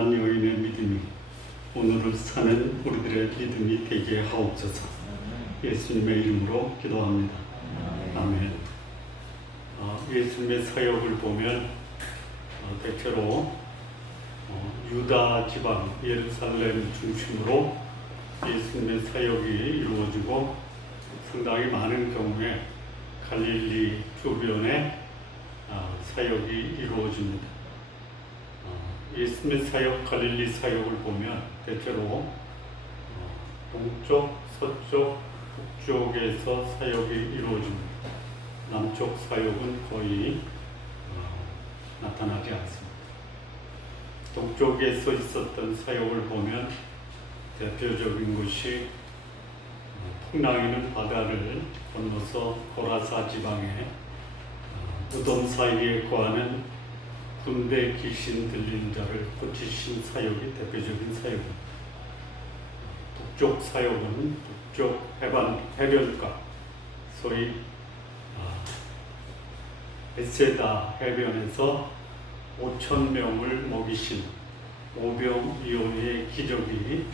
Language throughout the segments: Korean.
가난한 여인의 믿음이 오늘을 사는 우리들의 믿음이 되게 하옵소서. 예수님의 이름으로 기도합니다. 아멘. 예수님의 사역을 보면 대체로 유다 지방 예루살렘 중심으로 예수님의 사역이 이루어지고 상당히 많은 경우에 갈릴리 주변에 사역이 이루어집니다. 예수님의 사역, 갈릴리 사역을 보면 대체로 동쪽, 서쪽, 북쪽에서 사역이 이루어집니다. 남쪽 사역은 거의 나타나지 않습니다. 동쪽에서 있었던 사역을 보면 대표적인 것이 풍랑이는 바다를 건너서 고라사 지방에 무덤 사이에 거하는 군대 귀신 들린 자를 고치신 사역이 대표적인 사역입니다. 북쪽 사역은 북쪽 해변가, 소위 베세다 해변에서 5,000명을 먹이신 오병이어의 기적이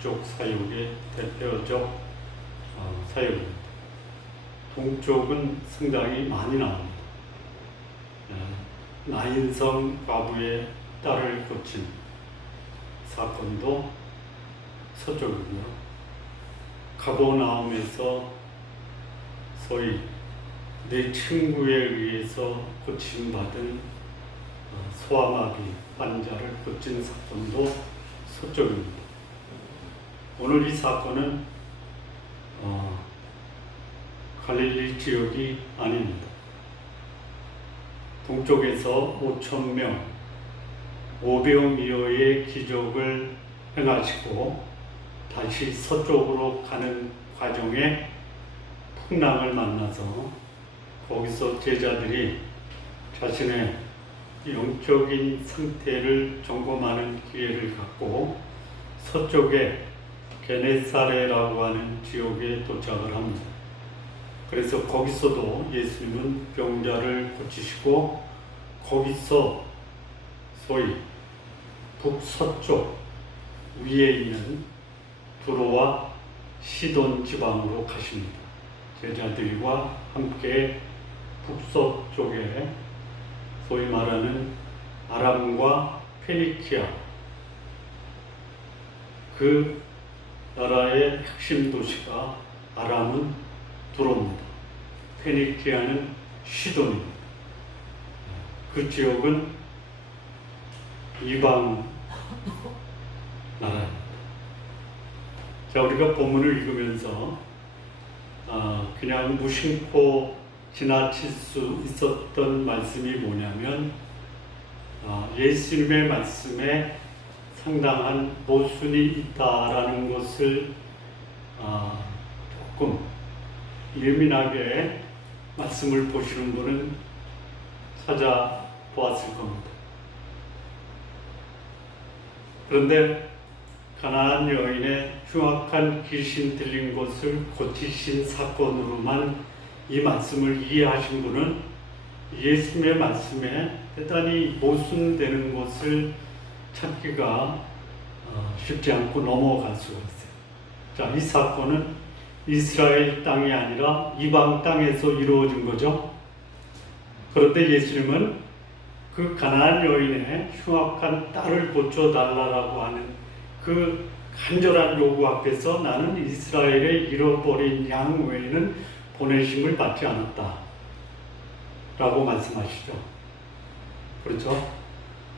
북쪽 사역의 대표적 사역입니다. 동쪽은 상당히 많이 나옵니다. 나인성 과부의 딸을 고친 사건도 서쪽이고요. 가버나움에서 소위 내 친구에 의해서 고침받은 소아마비 환자를 고친 사건도 서쪽입니다. 오늘 이 사건은 갈릴리 지역이 아닙니다. 동쪽에서 5,000명 오병이어의 기적을 행하시고 다시 서쪽으로 가는 과정에 풍랑을 만나서 거기서 제자들이 자신의 영적인 상태를 점검하는 기회를 갖고 서쪽에 게네사레라고 하는 지역에 도착을 합니다. 그래서 거기서도 예수님은 병자를 고치시고 거기서 소위 북서쪽 위에 있는 두로와 시돈 지방으로 가십니다. 제자들과 함께 북서쪽에 소위 말하는 아람과 페니키아, 그 나라의 핵심 도시가 아람은 두로입니다. 페니키아는 시돈입니다. 그 지역은 이방 나라입니다. 자, 우리가 본문을 읽으면서 그냥 무심코 지나칠 수 있었던 말씀이 뭐냐면 예수님의 말씀에 상당한 모순이 있다라는 것을 조금 예민하게 말씀을 보시는 분은 찾아보았을 겁니다. 그런데 가나안 여인의 흉악한 귀신 들린 것을 고치신 사건으로만 이 말씀을 이해하신 분은 예수님의 말씀에 대단히 모순되는 것을 찾기가 쉽지 않고 넘어갈 수가 있어요. 자, 이 사건은 이스라엘 땅이 아니라 이방 땅에서 이루어진 거죠. 그런데 예수님은 그 가나안 여인의 흉악한 딸을 고쳐달라고 하는 그 간절한 요구 앞에서 나는 이스라엘의 잃어버린 양 외에는 보내심을 받지 않았다 라고 말씀하시죠. 그렇죠?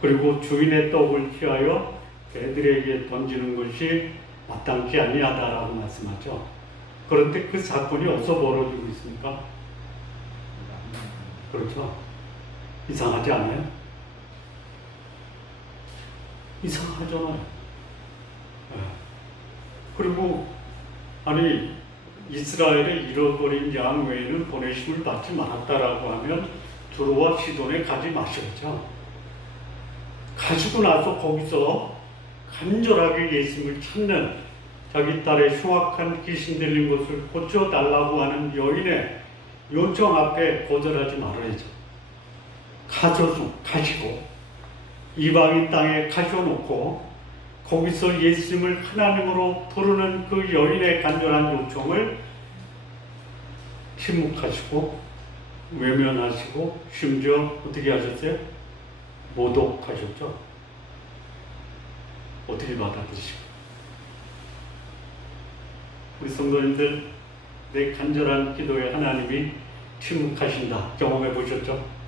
그리고 주인의 떡을 취하여 개들에게 던지는 것이 마땅치 아니하다라고 말씀하죠. 그런데 그 사건이 어디서 벌어지고 있습니까? 그렇죠? 이상하지 않아요? 이상하잖아요. 네. 그리고 아니 이스라엘의 잃어버린 양 외에는 보내심을 받지 말았다라고 하면 두로와 시돈에 가지 마셔야죠. 가지고 나서 거기서 간절하게 예수님을 찾는 자기 딸의 흉악한 귀신 들린 것을 고쳐달라고 하는 여인의 요청 앞에 거절하지 말아야죠. 가시고 이방인 땅에 가셔놓고 거기서 예수님을 하나님으로 부르는 그 여인의 간절한 요청을 침묵하시고 외면하시고 심지어 어떻게 하셨어요? 모독하셨죠. 어떻게 받아들이시고. 우리 성도님들, 내 간절한 기도에 하나님이 침묵하신다 경험해 보셨죠?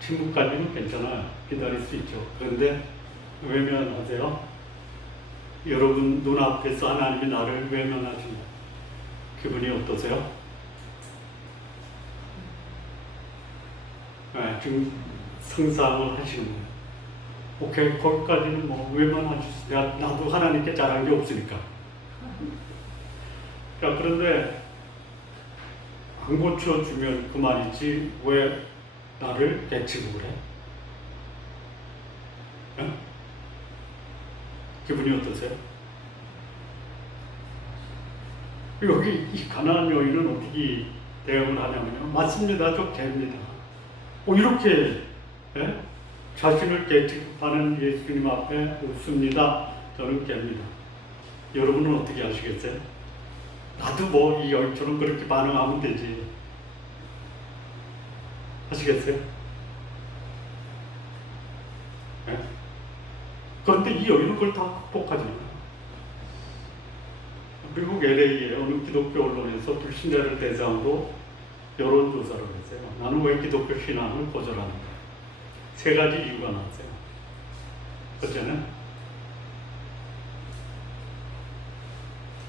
침묵까지는 괜찮아요. 기다릴 수 있죠. 그런데 외면하세요. 여러분 눈앞에서 하나님이 나를 외면하신다. 기분이 어떠세요? 네, 지금 상상을 하시는 거예요. 오케이, 거기까지는 뭐 외면하실 수 있어요. 나도 하나님께 잘한 게 없으니까. 자, 그런데 안 고쳐주면 그만이지 왜 나를 내치고 그래? 네? 기분이 어떠세요? 여기 이 가나안 여인은 어떻게 대응을 하냐면요. 맞습니다. 저 개입니다. 이렇게 예? 자신을 개취급하는 예수님 앞에 웃습니다. 저는 개입니다. 여러분은 어떻게 하시겠어요? 나도 뭐 이 여인처럼 그렇게 반응하면 되지. 하시겠어요? 예? 그런데 이 여인은 그걸 다 극복하잖아요. 미국 LA의 어느 기독교 언론에서 불신자를 대상으로 여론조사를 했어요. 나는 왜 기독교 신앙을 거절하는가? 3가지 이유가 나왔어요. 첫째는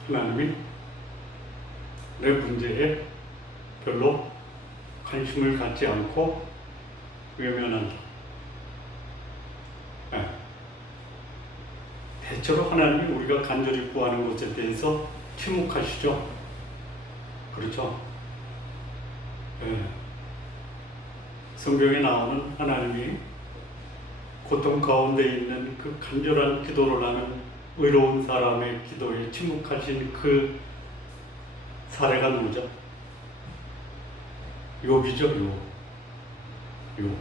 하나님이 내 문제에 별로 관심을 갖지 않고 외면한다. 네. 대체로 하나님이 우리가 간절히 구하는 것에 대해서 침묵하시죠. 그렇죠? 네. 성경에 나오는 하나님이 고통 가운데 있는 그 간절한 기도를 하는 의로운 사람의 기도에 침묵하신 그 사례가 누구죠? 욥이죠. 욥.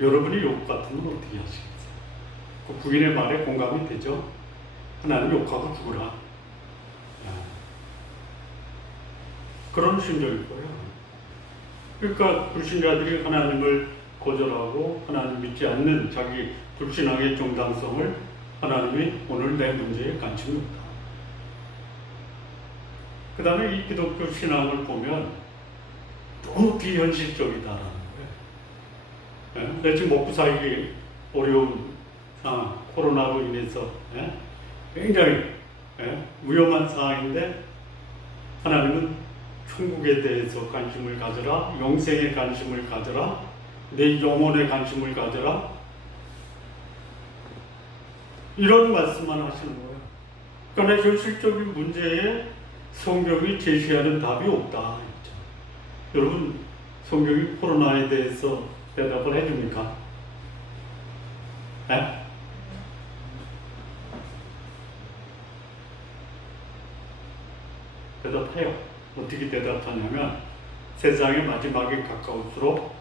여러분이 욥 같으면 어떻게 하시겠어요? 그 부인의 말에 공감이 되죠? 하나님 욕하고 죽으라. 그런 심정일 거예요. 그러니까 불신자들이 하나님을 거절하고 하나님 믿지 않는 자기 불신앙의 정당성을 하나님이 오늘 내 문제에 관심이 없다. 그 다음에 이 기독교 신앙을 보면 너무 비현실적이다라는 거예요. 내 지금 먹고 살기 어려운 상황, 코로나로 인해서 굉장히 위험한 상황인데 하나님은 천국에 대해서 관심을 가져라, 영생에 관심을 가져라, 내 영혼에 관심을 가져라, 이런 말씀만 하시는 거예요. 그러니까 현실적인 문제에 성경이 제시하는 답이 없다. 여러분, 성경이 코로나에 대해서 대답을 해줍니까? 네? 대답해요. 어떻게 대답하냐면 세상의 마지막에 가까울수록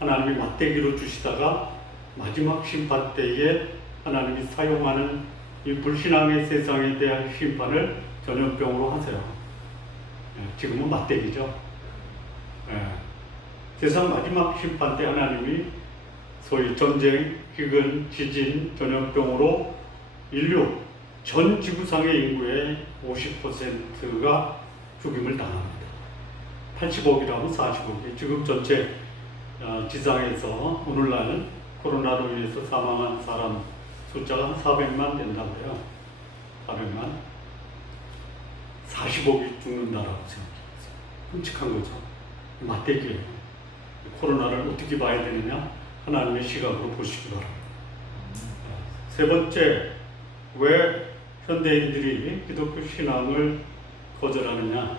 하나님이 맞대기로 주시다가 마지막 심판 때에 하나님이 사용하는 이 불신앙의 세상에 대한 심판을 전염병으로 하세요. 지금은 맞대기죠. 세상 마지막 심판 때 하나님이 소위 전쟁, 기근, 지진, 전염병으로 인류 전 지구상의 인구의 50%가 죽임을 당합니다. 80억이라면 40억이 지금 전체 지상에서 오늘날은 코로나로 인해서 사망한 사람 숫자가 한 400만 된다고 해요. 400만. 40억이 죽는다라고 생각해요. 끔찍한 거죠. 맞대기예요. 코로나를 어떻게 봐야 되느냐? 하나님의 시각으로 보시기 바랍니다. 세 번째, 왜 현대인들이 기독교 신앙을 거절하느냐?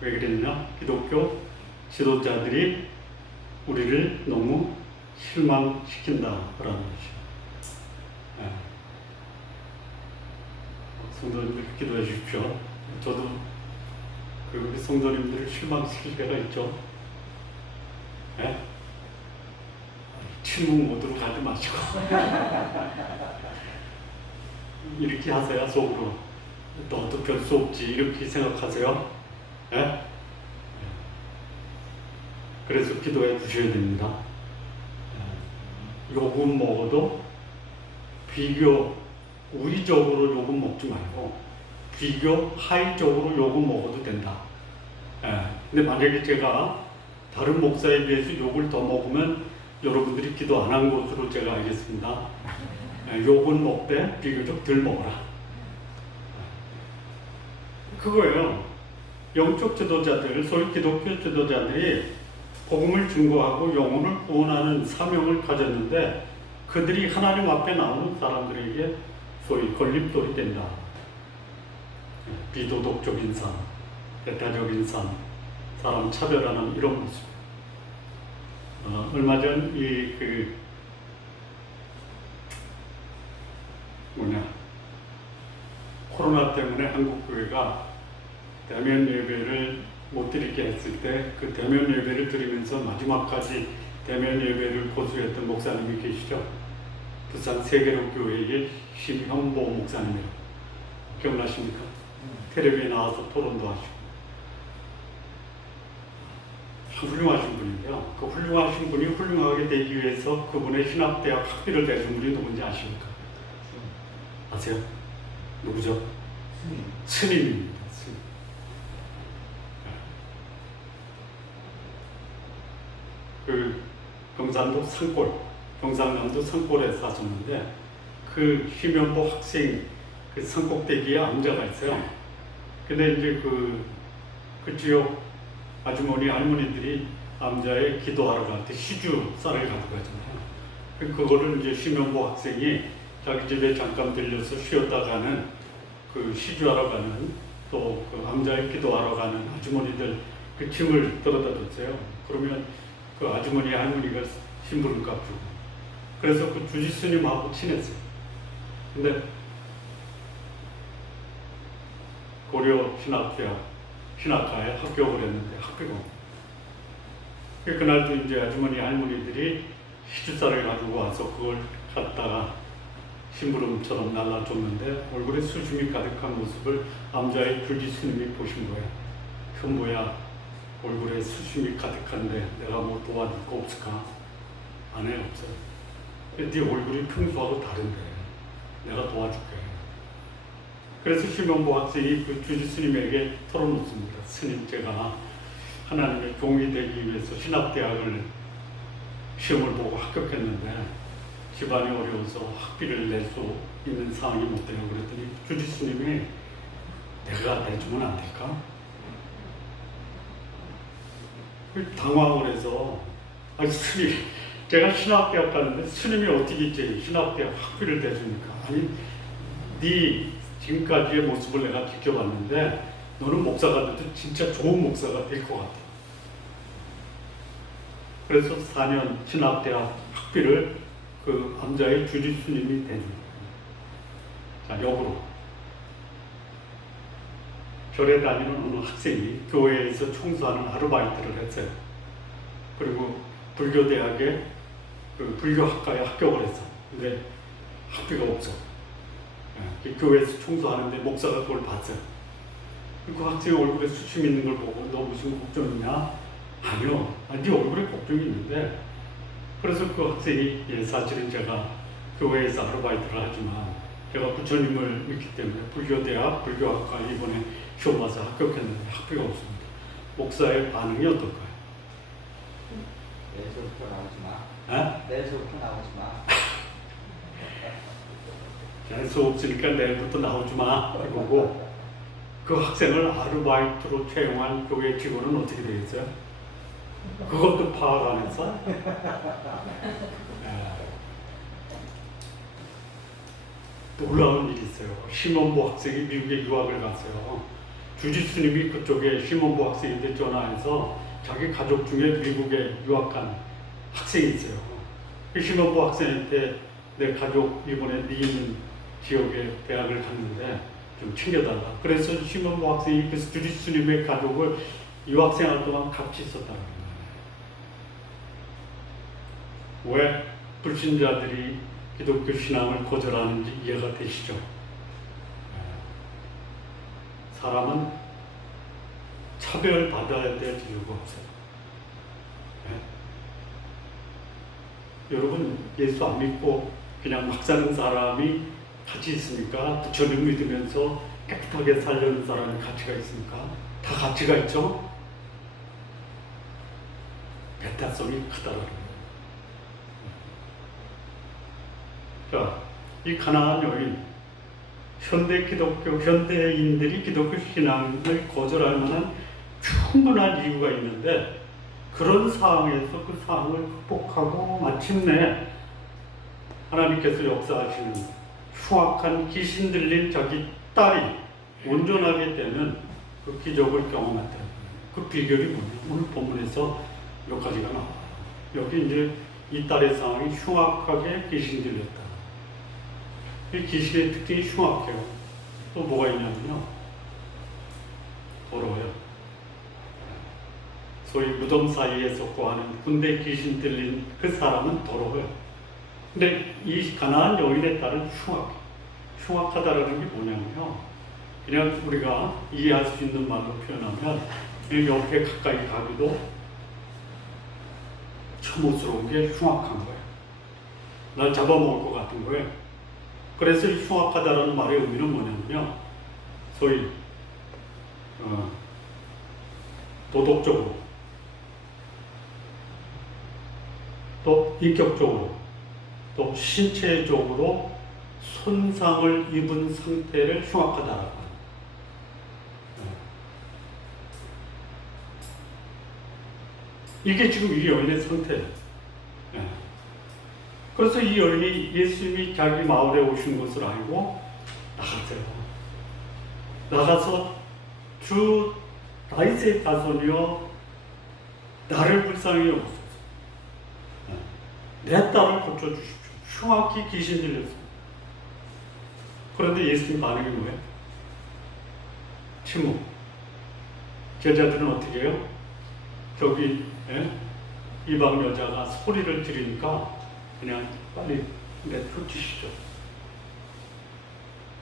왜 그랬냐? 기독교 지도자들이 우리를 너무 실망시킨다라는 것이죠. 성도님들 기도해 주십시오. 저도 우리 성도님들을 실망시킬 때가 있죠. 침묵 모드로 가지 마시고 이렇게 하세요. 속으로 너도 별 수 없지 이렇게 생각하세요. 예? 그래서 기도해 주셔야 됩니다. 요금 먹어도 비교 우리적으로 요금 먹지 말고 비교 하이적으로 요금 먹어도 된다. 근데 만약에 제가 다른 목사에 비해서 욕을 더 먹으면 여러분들이 기도 안 한 것으로 제가 알겠습니다. 욕은 먹되 비교적 덜 먹어라. 그거예요. 영적 지도자들, 소위 기독교 지도자들이 복음을 증거하고 영혼을 구원하는 사명을 가졌는데 그들이 하나님 앞에 나오는 사람들에게 소위 걸림돌이 된다. 비도덕적인 삶, 배타적인 삶, 사람 차별하는 이런 모습. 얼마 전 코로나 때문에 한국 교회가 대면 예배를 못 드리게 했을 때 그 대면 예배를 드리면서 마지막까지 대면 예배를 고수했던 목사님이 계시죠. 부산 세계로 교회의 심형보 목사님이요. 기억나십니까? 텔레비에 나와서 토론도 하시고. 훌륭하신 분인데요. 그 훌륭하신 분이 훌륭하게 되기 위해서 그분의 신학대학 학비를 내준 분이 누군지 아십니까? 아세요? 누구죠? 스님입니다. 스님. 그 경상남도 산골에 사셨는데 그 심연보 학생 그 산꼭대기에 암자가 있어요. 근데 이제 그 지역 아주머니 할머니들이 암자에 기도하러 갈 때 시주 쌀을 가져가잖아요. 그거를 이제 심연보 학생이 자기 집에 잠깐 들려서 쉬었다 가는 그 시주하러 가는 또 그 암자에 기도하러 가는 아주머니들 그 짐을 떨어다 줬어요. 그러면 그 아주머니 할머니가 심부름값 주고 그래서 그 주지스님하고 친했어요. 근데 고려 신학과에 합격을 했는데 합격을 그날도 이제 아주머니 할머니들이 시주쌀을 가지고 와서 그걸 갖다가 심부름처럼 날라줬는데 얼굴에 수심이 가득한 모습을 암자의 주지스님이 보신 거예요. 현모야 얼굴에 수심이 가득한데 내가 뭐 도와줄 거 없을까? 안 해, 없어요. 네 얼굴이 평소하고 다른데 내가 도와줄게. 그래서 심연보 학생이 그 주지 스님에게 털어놓습니다. 스님, 제가 하나님의 종이 되기 위해서 신학대학을 시험을 보고 합격했는데 집안이 어려워서 학비를 낼 수 있는 상황이 못 돼요. 그랬더니 주지 스님이 내가 내주면 안 될까? 당황을 해서 아니 스님, 제가 신학대학 가는데 스님이 어떻게 이제 신학대학 학비를 내줍니까? 아니 네 지금까지의 모습을 내가 지켜봤는데 너는 목사가 돼도 진짜 좋은 목사가 될 것 같아. 그래서 4년 신학대학 학비를 그 암자의 주지스님이 대줍니다. 자, 역으로 절에 다니는 어느 학생이 교회에서 청소하는 아르바이트를 했어요. 그리고 불교대학에 그 불교학과에 합격을 했어. 근데 학비가 없어. 교회에서 청소하는데 목사가 그걸 봤어요. 그 학생의 얼굴에 수심 있는 걸 보고 너 무슨 걱정 있냐? 아니요. 네 얼굴에 걱정이 있는데 그래서 그 학생이 사실은 제가 교회에서 아르바이트를 하지만 제가 부처님을 믿기 때문에 불교대학 불교학과 이번에 시험 봐서 합격했는데 학비가 없습니다. 목사의 반응이 어떨까요? 내일서부터 나오지 마. 내일서부터 나오지 마. 수 없으니까 내일부터 나오지 마. 이거고 그 학생을 아르바이트로 채용한 교회 직원은 어떻게 되겠어요? 그것도 파악 안 했어? 놀라운 일이 있어요. 심원보 학생이 미국에 유학을 갔어요. 주지스님이 그쪽에 심원보 학생인데 전화해서 자기 가족 중에 미국에 유학간 학생이 있어요. 그 심원보 학생한테 내 가족 이번에 네 있는 지역에 대학을 갔는데 좀 챙겨달라. 그래서 심원보 학생이 그 주지스님의 가족을 유학생활 동안 같이 있었다는 거예요. 왜? 불신자들이 기독교 신앙을 거절하는지 이해가 되시죠? 사람은 차별받아야 될 이유가 없어요. 여러분, 예수 안 믿고 그냥 막 사는 사람이 같이 있습니까? 또 저를 믿으면서 깨끗하게 살려는 사람이 가치가 있습니까? 다 가치가 있죠? 배타성이 크다라는 거예요. 자, 이 가나안 여인, 현대인들이 기독교 신앙을 거절할 만한 충분한 이유가 있는데, 그런 상황에서 그 상황을 극복하고 마침내 하나님께서 역사하시는 흉악한 귀신 들린 자기 딸이 온전하게 되는 그 기적을 경험했다는 그 비결이 뭐냐? 오늘 본문에서 몇 가지가 나와요. 여기 이제 이 딸의 상황이 흉악하게 귀신 들렸다. 이 귀신의 특징이 흉악해요. 또 뭐가 있냐면요, 더러워요. 소위 무덤 사이에서 구하는 군대 귀신 들린 그 사람은 더러워요. 근데 이 가나안 여인의 딸은 흉악하다라는 게 뭐냐면요, 그냥 우리가 이해할 수 있는 말로 표현하면 옆에 가까이 가기도 혐오스러운 게 흉악한 거예요. 날 잡아먹을 것 같은 거예요. 그래서 이 흉악하다라는 말의 의미는 뭐냐면요, 소위 도덕적으로, 또 인격적으로, 또 신체적으로 손상을 입은 상태를 흉악하다라고 합니다. 이게 지금 이 여인의 상태예요. 그래서 이 여인이 예수님이 자기 마을에 오신 것을 알고 나갔어요. 나가서 주 다윗의 자손이여 나를 불쌍히 여기소서. 내 딸을 고쳐주십시오. 흉악히 귀신 들렸습니다. 그런데 예수님 반응이 뭐예요? 침묵. 제자들은 어떻게 해요? 저기 이방 여자가 소리를 지르니까 그냥 빨리 내쫓으시죠.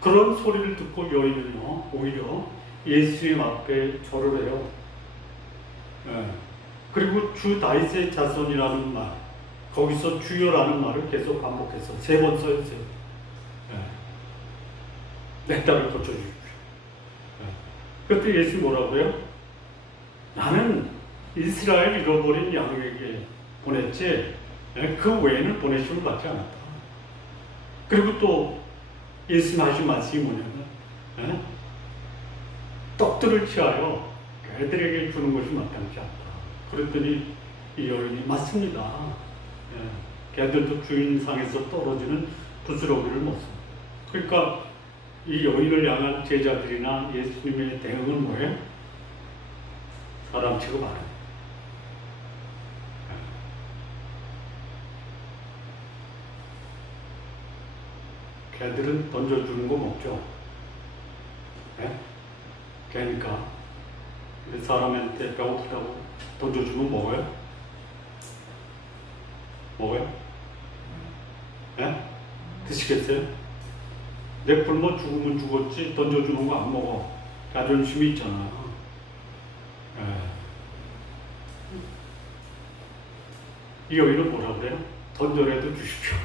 그런 소리를 듣고 여인은요, 오히려 예수님 앞에 절을 해요. 그리고 주 다윗의 자손이라는 말, 거기서 주여라는 말을 계속 반복해서 3번 써있어요. 내 딸을 고쳐주십시오. 그때 예수님 뭐라고 해요? 나는 이스라엘 잃어버린 양에게 보냈지 그 외에는 보내심을 받지 않았다. 그리고 또 예수님 하신 말씀이 뭐냐면 떡들을 취하여 개들에게 주는 것이 마땅치 않다. 그랬더니 이 여인이 맞습니다. 개들도 주인상에서 떨어지는 부스러기를 먹습니다. 그러니까 이 여인을 향한 제자들이나 예수님의 대응은 뭐예요? 사람 취급 안 해요. 개들은 던져주는 거 먹죠. 개니까 사람한테 배고프다고 던져주면 먹어요? 먹어요? 드시겠어요? 내 굶어 죽으면 죽었지 던져주는 거 안 먹어. 자존심이 있잖아. 이 여인은 뭐라 그래요? 던져라도 주십시오.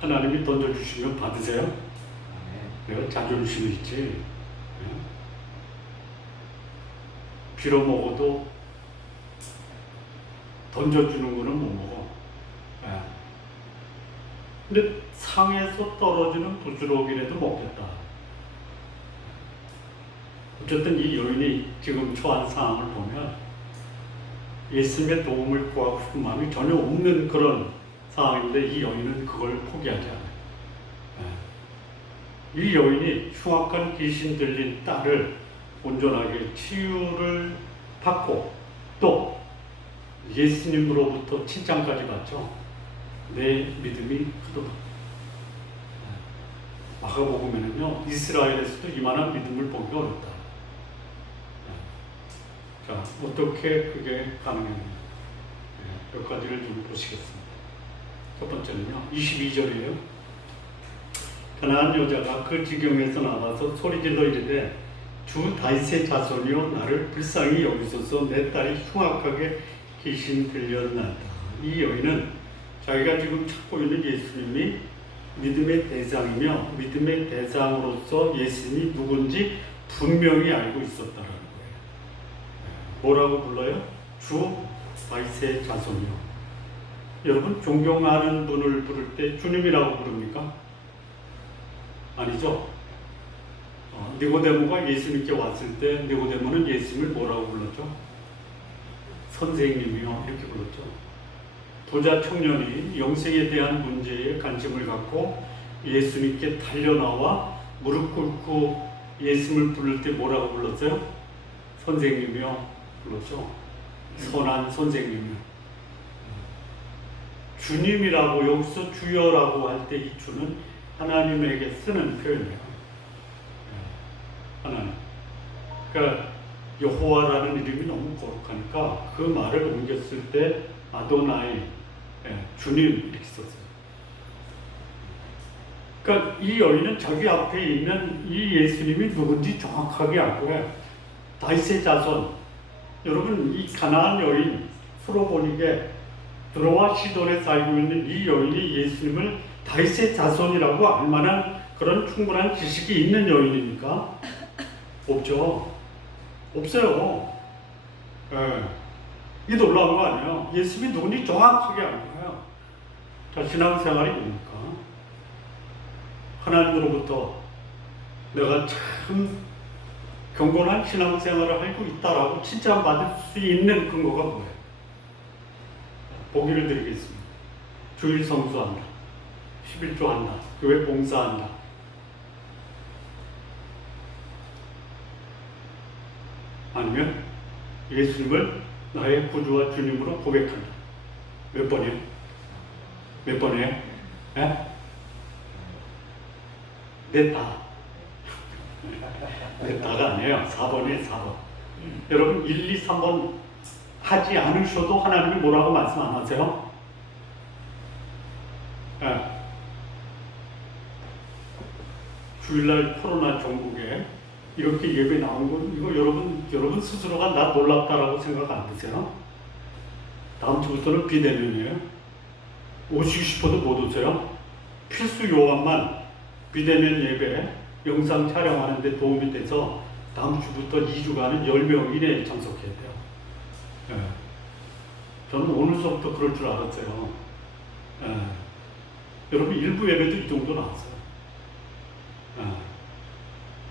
하나님이 던져주시면 받으세요? 내가 자존심이 있지. 빌어먹어도 던져주는 거는 못 먹어. 근데 상에서 떨어지는 부스러기라도 먹겠다. 어쨌든 이 여인이 지금 처한 상황을 보면 예수님의 도움을 구하고 싶은 마음이 전혀 없는 그런 상황인데 이 여인은 그걸 포기하지 않아요. 이 여인이 흉악한 귀신 들린 딸을 온전하게 치유를 받고 또 예수님으로부터 칭찬까지 받죠. 내 믿음이 크도다. 마가복음에는요, 이스라엘에서도 이만한 믿음을 보기가 어렵다. 자, 어떻게 그게 가능했냐? 몇 가지를 좀 보시겠습니다. 첫 번째는요, 22절이에요. 가나안 여자가 그 지경에서 나와서 소리질러 이르되 주 다윗의 자손이여 나를 불쌍히 여기소서 내 딸이 흉악하게 귀신 들렸나이다. 이 여인은 자기가 지금 찾고 있는 예수님이 믿음의 대상이며 믿음의 대상으로서 예수님이 누군지 분명히 알고 있었다라는 거예요. 뭐라고 불러요? 주 다윗의 자손이요. 여러분 존경하는 분을 부를 때 주님이라고 부릅니까? 아니죠. 니고데모가 예수님께 왔을 때 니고데모는 예수님을 뭐라고 불렀죠? 선생님이요 이렇게 불렀죠. 부자 청년이 영생에 대한 문제에 관심을 갖고 예수님께 달려나와 무릎 꿇고 예수님을 부를 때 뭐라고 불렀어요? 선생님이요 불렀죠. 선한 선생님이요. 주님이라고 여기서 주여라고 할 때 이 주는 하나님에게 쓰는 표현이에요. 하나님. 그러니까 여호와라는 이름이 너무 거룩하니까 그 말을 옮겼을 때 아도나이, 주님 이렇게 썼어요. 그러니까 이 여인은 자기 앞에 있는 이 예수님이 누군지 정확하게 알고요. 다윗의 자손. 여러분 이 가나안 여인 수로보닉에 들어와 시돈에 살고 있는 이 여인이 예수님을 다윗의 자손이라고 알 만한 그런 충분한 지식이 있는 여인입니까? 없죠. 없어요. 이게 놀라운 거 아니에요. 예수님이 누군지 정확하게 알 거예요. 자, 신앙생활이 뭡니까? 하나님으로부터 내가 참 경건한 신앙생활을 하고 있다라고 칭찬받을 수 있는 근거가 뭐예요? 보기를 드리겠습니다. 주일 성수한다. 11조 한다. 교회 봉사한다. 아니면 예수님을 나의 구주와 주님으로 고백한다. 몇 번이에요? 몇 번이에요? 내 따. 내 따가 아니에요. 4번이에요. 4번. 여러분 1, 2, 3번 하지 않으셔도 하나님이 뭐라고 말씀 안 하세요? 주일날 코로나 전국에 이렇게 예배 나온 건 이거 여러분 스스로가 나 놀랍다라고 생각 안 드세요? 다음 주부터는 비대면이에요. 오시고 싶어도 못 오세요. 필수 요원만 비대면 예배 영상 촬영하는 데 도움이 돼서 다음 주부터 2주간은 10명 이내에 참석해야 돼요. 저는 오늘서부터 그럴 줄 알았어요. 여러분 일부 예배도 이 정도 나왔어요.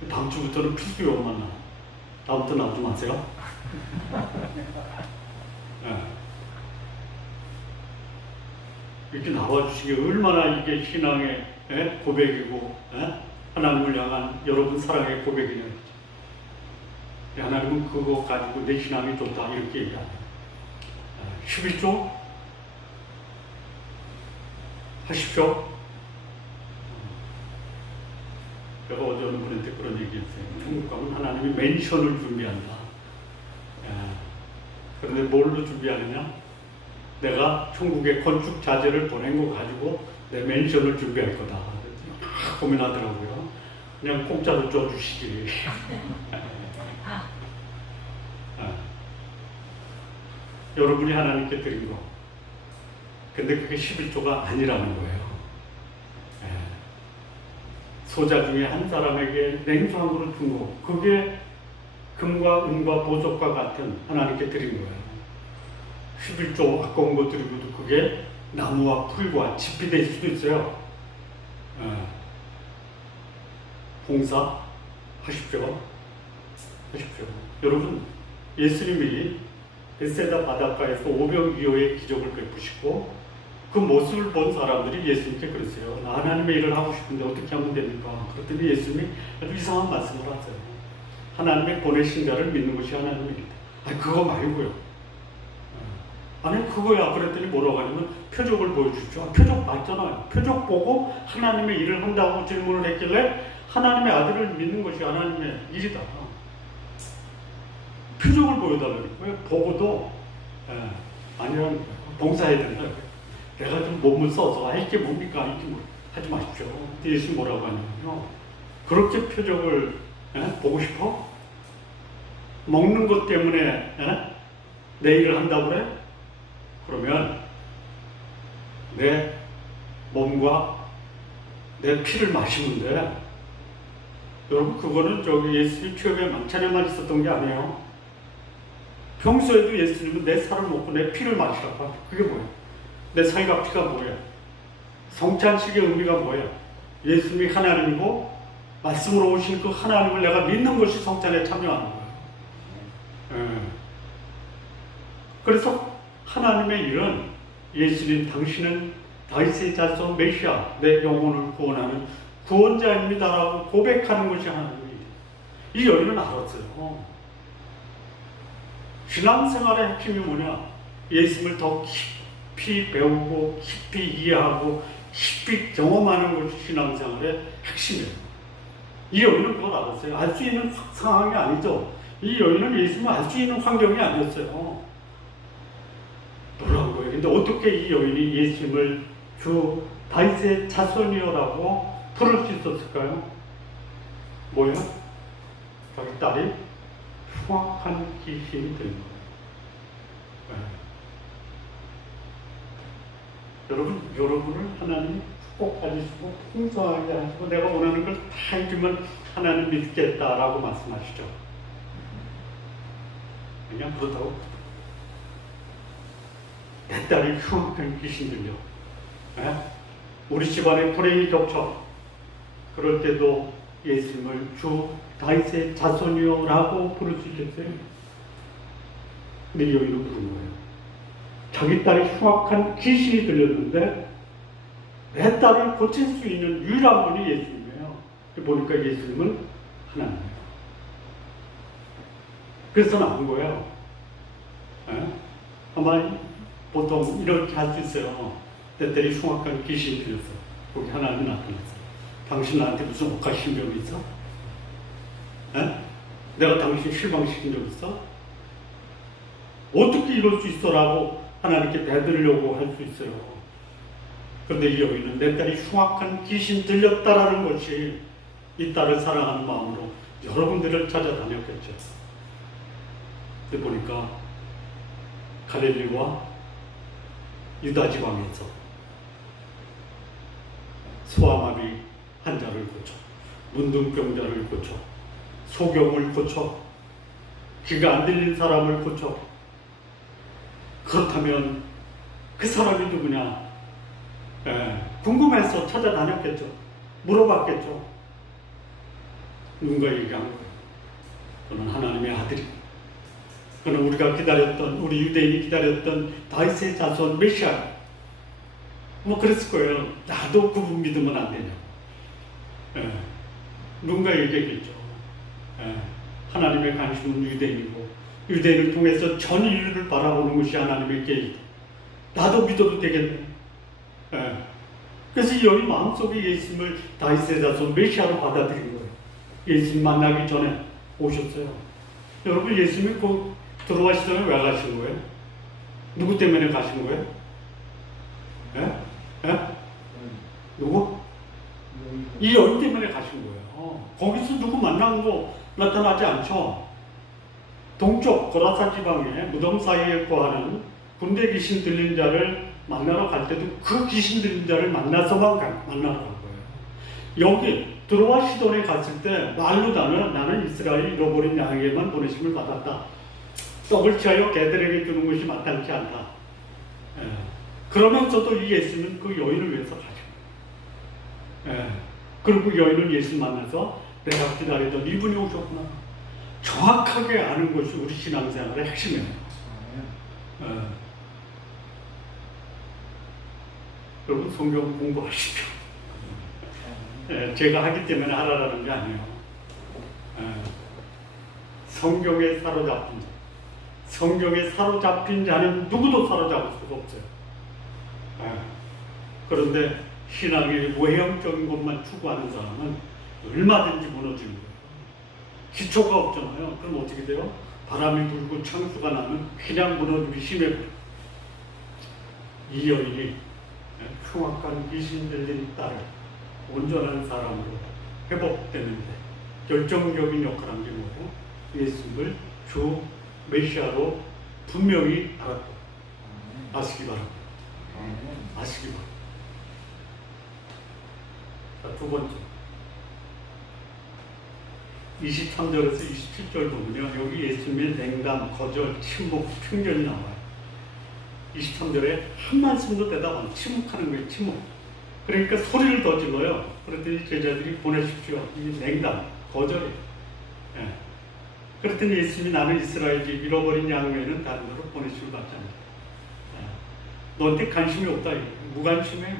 다음 주부터는 필수 요원만 나와요. 다음부터 나오지 마세요. 이렇게 나와주시기 얼마나 이게 신앙의 고백이고 하나님을 향한 여러분 사랑의 고백이냐. 하나님은 그거 가지고 내 신앙이 좋다 이렇게 얘기합니다. 11조 하십시오. 제가 어제 어느 분한테 그런 얘기했어요. 천국 가면 하나님이 맨션을 준비한다. 그런데 뭘로 준비하느냐? 내가 천국에 건축 자재를 보낸 거 가지고 내 맨션을 준비할 거다. 고민하더라고요. 그냥 공짜로 줘주시지. 여러분이 하나님께 드린 거. 근데 그게 11조가 아니라는 거예요. 소자 중에 한 사람에게 냉수함으로 준 거. 그게 금과 은과 보석과 같은 하나님께 드린 거예요. 11조 아까운 것 드리고도 그게 나무와 풀과 짚이 될 수도 있어요. 봉사 하십시오. 하십시오. 여러분, 예수님이 베세다 바닷가에서 오병이어의 기적을 베푸시고 그 모습을 본 사람들이 예수님께 그랬어요. 나 하나님의 일을 하고 싶은데 어떻게 하면 됩니까? 그랬더니 예수님이 아주 이상한 말씀을 하세요. 하나님의 보내신 자를 믿는 것이 하나님의 일이다. 아니 그거 말고요. 아니 그거야. 그랬더니 뭐라고 하냐면 표적을 보여주십시오. 표적 봤잖아요. 표적 보고 하나님의 일을 한다고 질문을 했길래 하나님의 아들을 믿는 것이 하나님의 일이다. 표적을 보여달라는 거예요. 보고도 아니라는 거예요. 봉사해야 된다. 내가 좀 몸을 써서 이게 뭡니까? 이게 뭐 하지 마십시오. 예수 뭐라고 하냐면요. 그렇게 표적을 보고 싶어? 먹는 것 때문에 내 일을 한다고 그래? 그러면 내 몸과 내 피를 마시면 돼. 여러분 그거는 저기 예수님 취업에 만찬에만 있었던 게 아니에요. 평소에도 예수님은 내 살을 먹고 내 피를 마시라고 하죠. 그게 뭐야? 내 살과 피가 뭐야? 성찬식의 의미가 뭐야? 예수님이 하나님이고 말씀으로 오신 그 하나님을 내가 믿는 것이 성찬에 참여하는 거야. 그래서 하나님의 일은 예수님 당신은 다윗의 자손 메시아 내 영혼을 구원하는 구원자입니다라고 고백하는 것이 하나님의 일이에요. 이 여인은 알았어요. 신앙생활의 핵심이 뭐냐? 예수님을 더 깊이 배우고 깊이 이해하고 깊이 경험하는 것이 신앙생활의 핵심이에요. 이 여인은 그걸 알았어요. 알 수 있는 상황이 아니죠. 이 여인은 예수님을 알 수 있는 환경이 아니었어요. 놀라운 거예요. 근데 어떻게 이 여인이 예수님을 주 다윗의 자손이여라고 부를 수 있었을까요? 뭐예요? 자기 딸이 흉악한 귀신이 된 거예요. 여러분을 하나님이 축복하시고 풍성하게 하시고 내가 원하는 걸 다 해주면 하나님 믿겠다라고 말씀하시죠. 그냥 그렇다고 내 딸이 흉악한 귀신 들려. 우리 집안에 불행이 겹쳐. 그럴 때도 예수님을 주 다윗의 자손이여라고 부를 수 있겠어요? 근데 이 여인은 부른 거예요. 자기 딸이 흉악한 귀신이 들렸는데 내 딸을 고칠 수 있는 유일한 분이 예수님이에요. 보니까 예수님은 하나님이에요. 그래서 나온 거예요. 아마 보통 이렇게 할 수 있어요. 내 딸이 흉악한 귀신이 들렸어. 거기 하나님이 나타났어. 당신 나한테 무슨 억하 신병이 있어? 내가 당신 실망시킨 적 있어? 어떻게 이럴 수 있어라고 하나님께 대들으려고 할 수 있어요. 그런데 이 여인은 내 딸이 흉악한 귀신 들렸다라는 것이 이 딸을 사랑하는 마음으로 여러분들을 찾아다녔겠죠. 근데 보니까 갈릴리와 유다 지방에서 소아마비 환자를 고쳐, 문둥병자를 고쳐, 소경을 고쳐, 귀가 안 들린 사람을 고쳐. 그렇다면 그 사람이 누구냐? 궁금해서 찾아다녔겠죠. 물어봤겠죠. 누군가 얘기한 거예요. 그는 하나님의 아들이. 그는 우리가 기다렸던, 우리 유대인이 기다렸던 다윗의 자손 메시아. 뭐 그랬을 거예요. 나도 그분 믿으면 안 되냐. 누군가 얘기했겠죠. 하나님의 관심은 유대인이고 유대인을 통해서 전 인류를 바라보는 것이 하나님의 계획. 나도 믿어도 되겠네. 그래서 이 여인 마음속에 예수님을 다윗의 자손 메시아로 받아들인 거예요. 예수님 만나기 전에 오셨어요. 여러분 예수님이 그 들어가시기 전에 왜 가신 거예요? 누구 때문에 가신 거예요? 누구? 이 여인 때문에 가신 거예요. 거기서 누구 만난 거 나타나지 않죠. 동쪽 고라사 지방에 무덤 사이에 거하는 군대 귀신 들린 자를 만나러 갈 때도 그 귀신 들린 자를 만나러 간 거예요. 여기 드로아 시돈에 갔을 때 말로 나는 이스라엘 잃어버린 양에게만 보내심을 받았다. 떡을 취하여 개들에게 주는 것이 마땅치 않다. 그러면서도 이 예수는 그 여인을 위해서 가신 거예요. 그리고 여인은 예수 만나서 내가 기다리던 이분이 오셨구나. 정확하게 아는 것이 우리 신앙생활의 핵심이에요. 여러분 성경 공부하십시오. 제가 하기 때문에 하라라는 게 아니에요. 성경에 사로잡힌 자, 성경에 사로잡힌 자는 누구도 사로잡을 수가 없어요. 그런데 신앙의 외형적인 것만 추구하는 사람은 얼마든지 무너지는 거예요. 기초가 없잖아요. 그럼 어떻게 돼요? 바람이 불고 창수가 나면 그냥 무너지기 심해버려. 이 여인이 흉악한 귀신 들린 딸을 온전한 사람으로 회복되는데 결정적인 역할을 한 게 뭐고 예수를 주 메시아로 분명히 알았고 아시기 바랍니다. 아시기 바랍니다. 자, 두 번째 23절에서 27절 보면요, 여기 예수님의 냉담, 거절, 침묵, 편견이 나와요. 23절에 한 말씀도 대답 안, 침묵하는 거예요. 침묵. 그러니까 소리를 더 질러요. 그랬더니 제자들이 보내십시오. 이 냉담, 거절이에요. 예. 그랬더니 예수님이 나는 이스라엘 집 잃어버린 양 외에는 다른 데로 보내시고 받지 않는다. 예. 너한테 관심이 없다. 무관심해.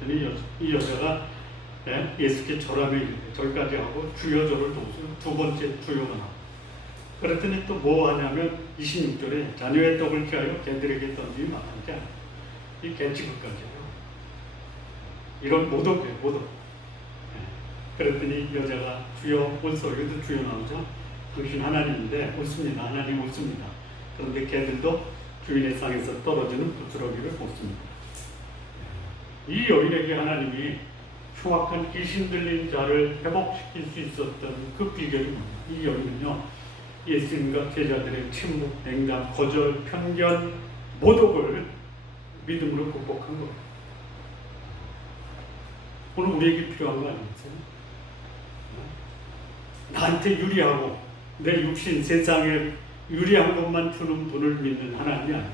그랬더니 이 여자가 예수께 절하며 이르되 절까지 하고 주여 저를 도우시오. 두 번째 주여가 나와. 그랬더니 또 뭐 하냐면 26절에 자녀의 떡을 취하여 개들에게 던지기 마땅하지 않아. 이 개취급까지예요. 이런 모독이에요. 모독. 그랬더니 여자가 주여 옳소. 여기도 주여 나오죠. 당신 하나님인데 옳습니다. 하나님 옳습니다. 그런데 개들도 주인의 상에서 떨어지는 부스러기를 뽑습니다. 이 여인에게 하나님이 흉악한 귀신 들린 자를 회복시킬 수 있었던 그 비결이 뭐냐. 이 여인은요, 예수님과 제자들의 침묵, 냉담, 거절, 편견, 모독을 믿음으로 극복한 거예요. 오늘 우리에게 필요한 거 아니겠어요? 나한테 유리하고 내 육신 세상에 유리한 것만 주는 분을 믿는 하나님이 아니라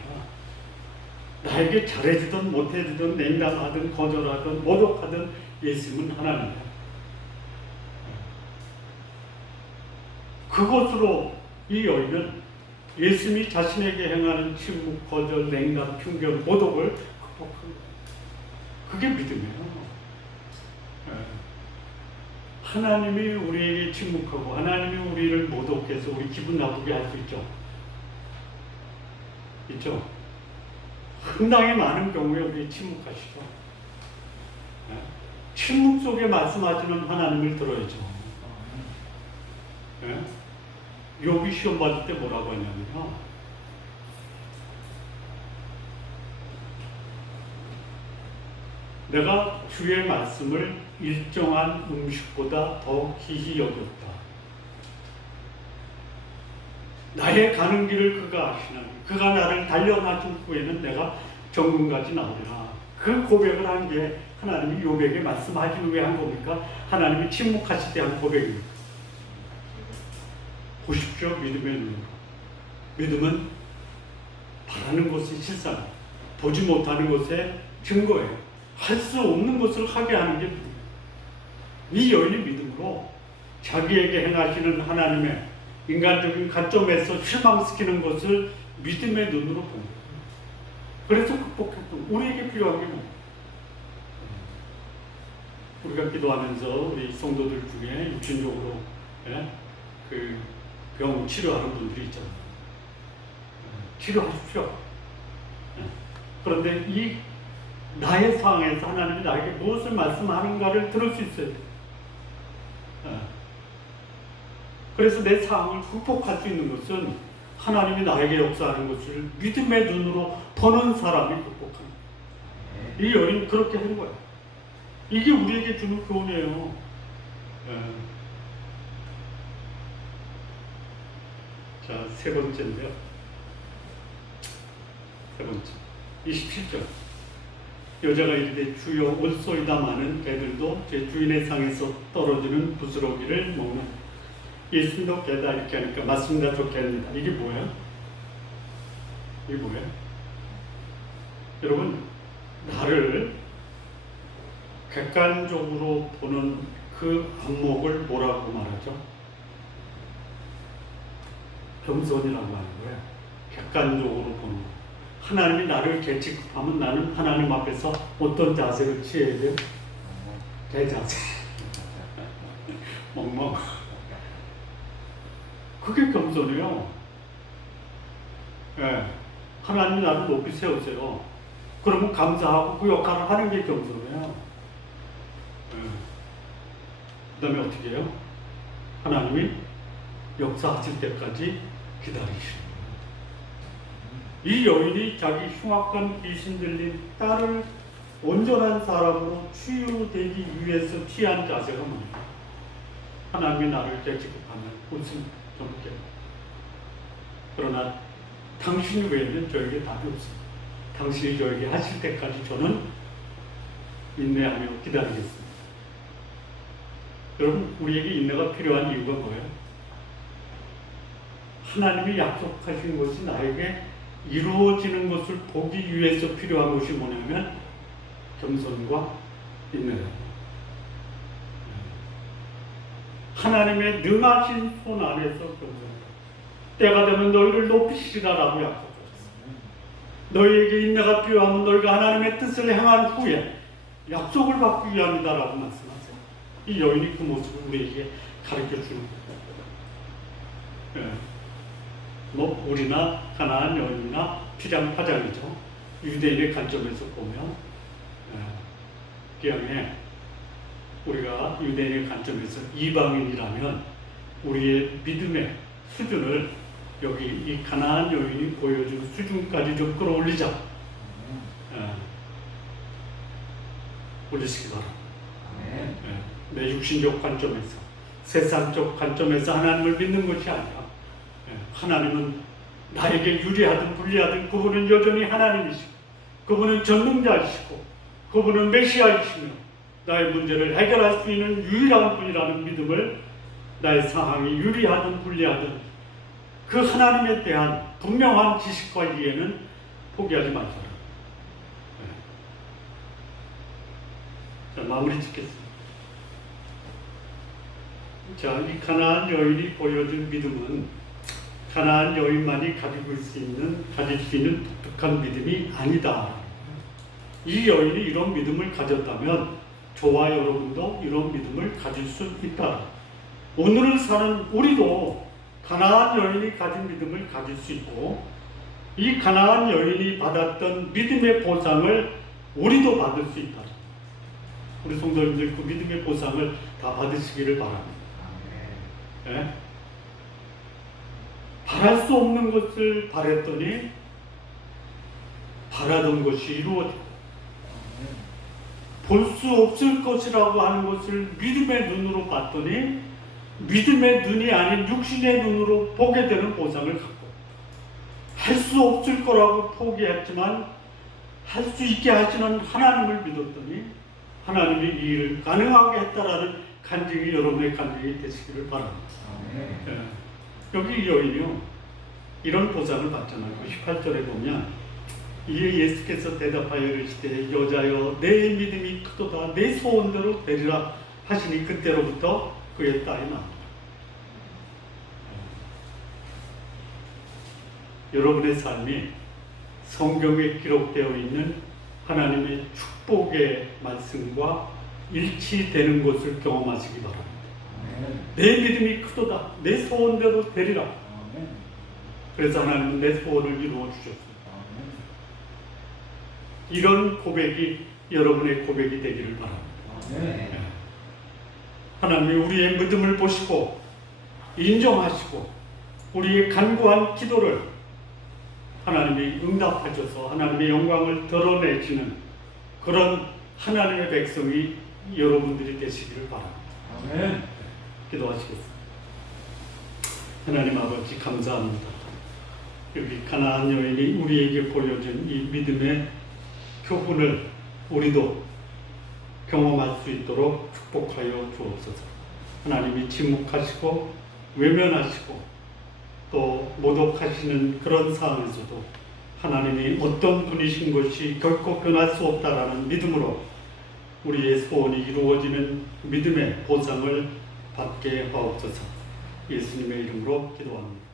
나에게 잘해주든 못해주든 냉담하든 거절하든 모독하든 예수님은 하나님이야. 그것으로 이 여인은 예수님이 자신에게 행하는 침묵, 거절, 냉담, 편견, 모독을 극복한 거예요. 그게 믿음이에요. 하나님이 우리에게 침묵하고 하나님이 우리를 모독해서 우리 기분 나쁘게 할 수 있죠. 있죠? 상당히 많은 경우에 우리 침묵하시죠. 침묵 속에 말씀하시는 하나님을 들어야죠. 욥이 시험 받을 때 뭐라고 하냐면요, 내가 주의 말씀을 일정한 음식보다 더 귀히 여겼다. 나의 가는 길을 그가 아시나니 그가 나를 달려나신 후에는 내가 정금같이 나오리라. 그 고백을 한 게 하나님이 욥에게 말씀하신 후에 한 겁니까? 하나님이 침묵하실 때 한 고백입니까? 보십시오. 믿음의 눈으로. 믿음은 바라는 것이 실상, 보지 못하는 것의 증거예요. 할 수 없는 것을 하게 하는 게 믿음이에요. 이 여인이 믿음으로 자기에게 행하시는 하나님의 인간적인 관점에서 실망시키는 것을 믿음의 눈으로 본 거예요. 그래서 극복했던, 우리에게 필요한 게 뭐예요? 우리가 기도하면서 우리 성도들 중에 육신적으로 그 병 치료하는 분들이 있잖아요. 치료하십시오. 그런데 이 나의 상황에서 하나님이 나에게 무엇을 말씀하는가를 들을 수 있어야 돼요. 그래서 내 상황을 극복할 수 있는 것은 하나님이 나에게 역사하는 것을 믿음의 눈으로 보는 사람이 극복하는 거예요. 이 여인은 그렇게 하는 거예요. 이게 우리에게 주는 교훈이에요. 자, 세 번째인데요. 세 번째. 27절. 여자가 이르되 주여 옳소이다마는 개들도 제 주인의 상에서 떨어지는 부스러기를 먹는. 예수님도 개다 이렇게 하니까 맞습니다. 저 개입니다. 이게 뭐예요? 이게 뭐예요? 여러분, 나를 객관적으로 보는 그 안목을 뭐라고 말하죠? 겸손이라고 하는 거예요. 객관적으로 보는 거. 하나님이 나를 개취급하면 나는 하나님 앞에서 어떤 자세를 취해야 돼요? 개자세. 멍멍. 그게 겸손해요. 예. 하나님이 나를 높이 세우세요. 그러면 감사하고 그 역할을 하는 게 겸손해요. 예. 그 다음에 어떻게 해요? 하나님이 역사하실 때까지 기다리시는 이 여인이 자기 흉악한 귀신 들린 딸을 온전한 사람으로 치유되기 위해서 취한 자세가 뭐냐? 하나님이 나를 대지급하면 웃음 넘게. 그러나 당신 외에는 저에게 답이 없습니다. 당신이 저에게 하실 때까지 저는 인내하며 기다리겠습니다. 여러분, 우리에게 인내가 필요한 이유가 뭐예요? 하나님이 약속하신 것이 나에게 이루어지는 것을 보기 위해서 필요한 것이 뭐냐면 겸손과 인내다. 하나님의 능하신 손 안에서 겸손하다. 때가 되면 너희를 높이시리라라고 약속하셨습니다. 너희에게 인내가 필요하면 너희가 하나님의 뜻을 행한 후에 약속을 받기 위함이다라고 말씀하세요. 이 여인이 그 모습을 우리에게 가르쳐 주는 거예요. 뭐 우리나 가나안 여인이나 피장파장이죠. 유대인의 관점에서 보면 기왕에 우리가 유대인의 관점에서 이방인이라면 우리의 믿음의 수준을 여기 이 가나안 여인이 보여준 수준까지 좀 끌어올리자. 올리시기 바랍니다. 내 육신적 관점에서, 세상적 관점에서 하나님을 믿는 것이 아니라 하나님은 나에게 유리하든 불리하든 그분은 여전히 하나님이시고 그분은 전능자이시고 그분은 메시아이시며 나의 문제를 해결할 수 있는 유일한 분이라는 믿음을 나의 상황이 유리하든 불리하든 그 하나님에 대한 분명한 지식과 이해는 포기하지 말아라. 자, 마무리 짓겠습니다. 자, 이 가나안 여인이 보여준 믿음은 가나안 여인만이 가질 수 있는 독특한 믿음이 아니다. 이 여인이 이런 믿음을 가졌다면 저와 여러분도 이런 믿음을 가질 수 있다. 오늘을 사는 우리도 가나안 여인이 가진 믿음을 가질 수 있고 이 가나안 여인이 받았던 믿음의 보상을 우리도 받을 수 있다. 우리 성도님들 그 믿음의 보상을 다 받으시기를 바랍니다. 네? 바랄 수 없는 것을 바랬더니 바라던 것이 이루어지고 볼 수 없을 것이라고 하는 것을 믿음의 눈으로 봤더니 믿음의 눈이 아닌 육신의 눈으로 보게 되는 보상을 갖고 할 수 없을 거라고 포기했지만 할 수 있게 하시는 하나님을 믿었더니 하나님이 이 일을 가능하게 했다라는 간증이 여러분의 간증이 되시기를 바랍니다. 네. 여기 이 여인이요 이런 보상을 받잖아요. 18절에 보면 이에 예수께서 대답하여 이르시되 여자여 내 믿음이 크도다 내 소원대로 되리라 하시니 그때로부터 그의 딸이 나옵니다. 여러분의 삶이 성경에 기록되어 있는 하나님의 축복의 말씀과 일치되는 것을 경험하시기 바랍니다. 내 믿음이 크도다 내 소원대로 되리라. 그래서 하나님은 내 소원을 이루어 주셨습니다. 이런 고백이 여러분의 고백이 되기를 바랍니다. 하나님이 우리의 믿음을 보시고 인정하시고 우리의 간구한 기도를 하나님이 응답하셔서 하나님의 영광을 드러내시는 그런 하나님의 백성이 여러분들이 되시기를 바랍니다. 기도하시겠습니다. 하나님 아버지 감사합니다. 여기 가나안 여인이 우리에게 보여준 이 믿음의 교훈을 우리도 경험할 수 있도록 축복하여 주옵소서. 하나님이 침묵하시고 외면하시고 또 모독하시는 그런 상황에서도 하나님이 어떤 분이신 것이 결코 변할 수 없다라는 믿음으로 우리의 소원이 이루어지는 믿음의 보상을 받게 하옵소서. 예수님의 이름으로 기도합니다.